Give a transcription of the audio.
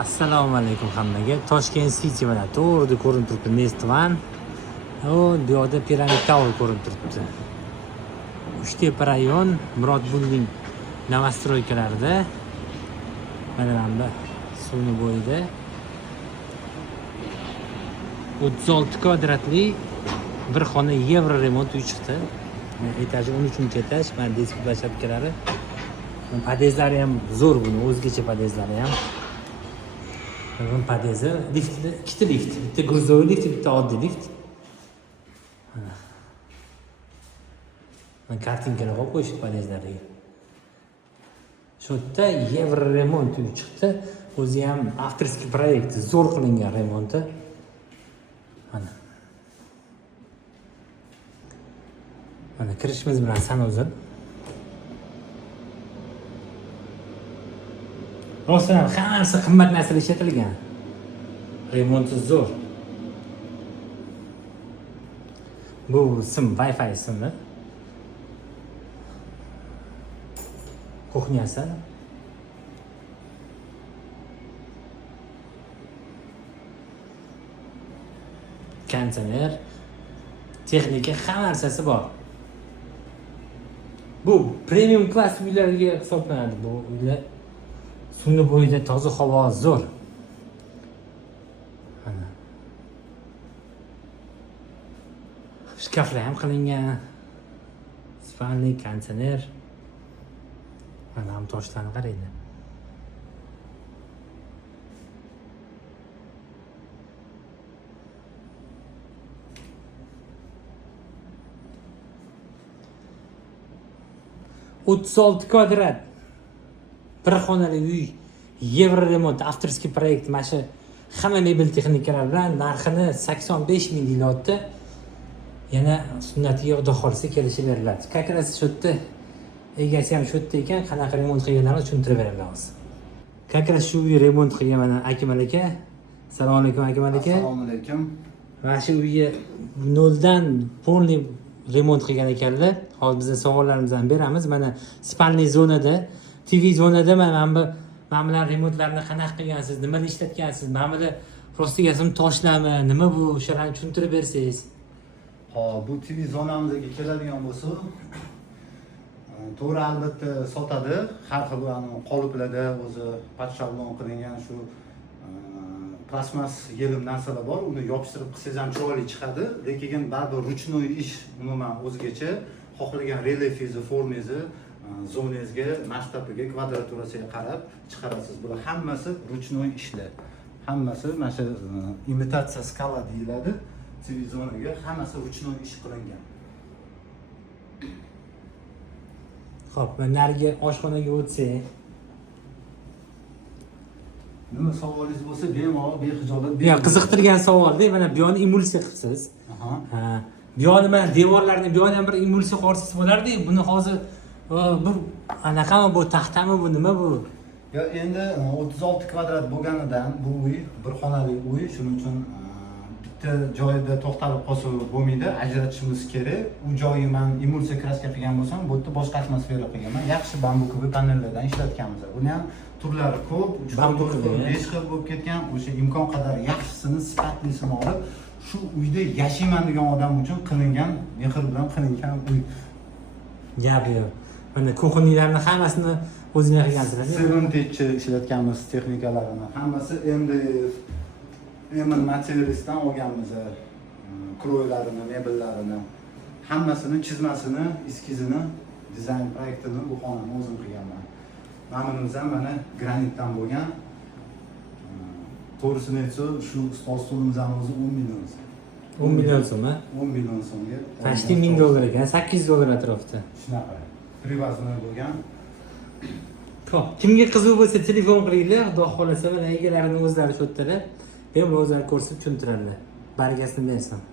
Assalomu alaykum hammaga. Toshkent City mana to'g'rida ko'rinib turibdi Nestvan. Bu yoqda Pyramid Tower ko'rinib turibdi. Uchtepa rayon Murodbulning novostroykalarida. Mana suvni bo'yida 36 kvadratli bir xona yevro remont uy chiqdi. Etaji 13-etaj, mana disk plashadkalari. Podezlari ham zo'r buni, o'zgacha podezlari ham. Bunun podezi, ikkita lift, bitta грузовой lift, bitta oddiy lift. Mana kartinkalar qo'yib qo'yishdi podezlariga. Shu yerda yevro remont uy chiqdi. O'zi ham avtorskiy proyekt, zo'r qilingan remonti. Mana kirishimiz bilan sanuzil. Rostdan ham hammasi qimmat narsalar ishlatilgan. Remonti zo'r. Bu sim Wi-Fi simlar. Kuxnyasi. Konditsioner, texnika, hamma narsasi bor. Bu premium klass uylarga hisoblanadi. Bu uylar suvni bo'yida toza havo zo'r. Mana. Shkaflar ham qilingan. Spalnik, konditsioner. Mana ham toshlarni qaraydi. O'ttiz olti kvadrat bir xonali uy, yevro remont, avtorskiy proyekt, mana shu hamma mebel texnikalar bilan narxini 85 ming deyilyapti. Yana sunnatiga xudo xolisa kelishib beriladi. Как раз shu yerda egasi ham shu yerda ekan, qanaqa remont qilganlarini tushuntirib beramiz. Как раз shu uy remont qilgan mana Akmal aka. Assalomu alaykum Akmal aka. Assalomu alaykum. Mana shu uyga noldan полный remont qilgan ekanlar. Hozir bizning savollarimizni ham beramiz. Mana spalniy zonada, TV zonada mana bilan remontlarni qanaqa qilgansiz, nimani ishlatgansiz? Mana bu rostiga sim toshlarmi, nima bu? O'shalarni tushuntirib bersangiz. Hop, bu TV zonamizga keladigan bo'lsa, to'g'ri albatta sotadi. Har xil qoliplarda o'zi podshablon qilingan shu plastmas yelim narsalar bor. Uni yopishtirib qilsangiz ham chiroyli chiqadi, lekin baribir ruchnoy ish umuman o'zgacha. Xohlagan relyefingizni, formangizni, zonangizga, masshtabiga, kvadraturasiga qarab chiqarasiz. Bular hammasi ruchnoy ishlar. Hammasi mana shu imitatsiya skala deyiladi. TV zonaga hammasi ruchnoy ish qilingan. Xo'p, men nariga oshxonaga o'tsak. Nima savolingiz bo'lsa, bemalol, bexijolat. Men qiziqtirgan savolda, mana bu yerni emulsiya qilibsiz. Ha. Bu yerni mana devorlarni, bu yerni ham bir emulsiya qilsangiz bo'lardi. Buni hozir bir anaqami bu, taxtami bu, nima bu? Ya endi 36 kvadrat bo'lganidan bu uy bir xonali uy, shuning uchun bitta joyda to'xtalib qolsa bo'lmaydi, ajratishimiz kerak. U joyi men emulsiya kraska qilgan bo'lsam, bu yerda boshqa atmosfera qilganman. Yaxshi bambukoviy panellardan ishlatganmiz. Buni ham turlari ko'p, 3 xil, 5 xil bo'lib ketgan. O'sha imkon qadar yaxshisini, sifatlisini olib, shu uyda yashayman degan odam uchun qilingan, mehr bilan qilingan uy. Gap yo'q. Mana kuxoniylarni hammasini o'zingizlar qilgansizlar. 7 ishlatganmiz texnikalarini. Hammasi MDF, Emin materialistdan olganmiz. Kroylarini, mebellarini, hammasini chizmasini, eskizini, dizayn proyektini bu xonani o'zim qilganman. Namunimiz ham mana granitdan bo'lgan. To'g'risini aytsak, shu stol stolimiz ham o'zi 10 million. 10 million so'm, ha? 10 million so'mga. Tashti $1000 ekan, $800 atrofida. Shunaqa. Privaznoy bo'lgan. Xo'p, kimga qiziq bo'lsa telefon qilinglar, xudo xolasa mana egalarini o'zlari shu yerda. Bemalol o'zlari ko'rsatib tushuntiradilar. Bargasini bersin.